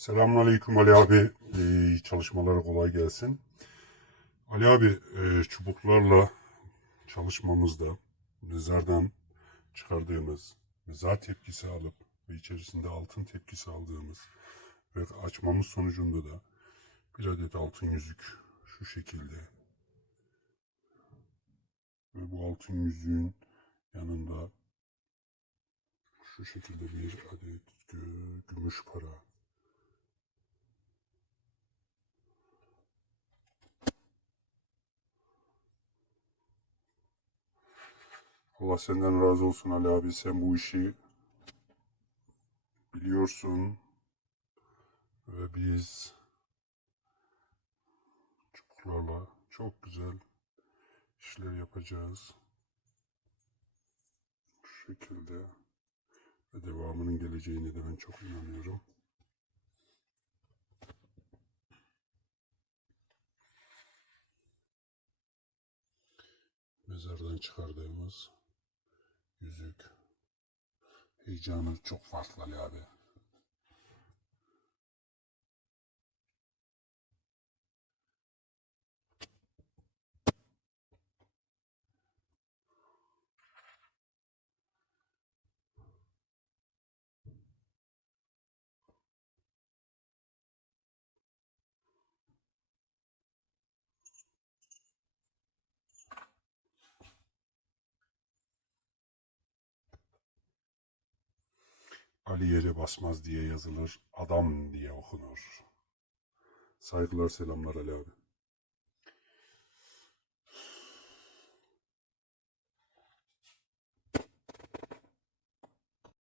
Selamünaleyküm Ali abi. İyi çalışmalara kolay gelsin. Ali abi e, çubuklarla çalışmamızda mezardan çıkardığımız mezar tepkisi alıp ve içerisinde altın tepkisi aldığımız ve açmamız sonucunda da bir adet altın yüzük şu şekilde ve bu altın yüzüğün yanında şu şekilde bir adet gü- gümüş para Allah senden razı olsun Ali abi. Sen bu işi biliyorsun. Ve biz çubuklarla çok güzel işler yapacağız. Bu şekilde. Ve devamının geleceğine de ben çok inanıyorum. Mezardan çıkardığımız yüzük. Heyecanı çok farklı Ali abi. Ali yere basmaz diye yazılır, adam diye okunur. Saygılar selamlar Ali abi.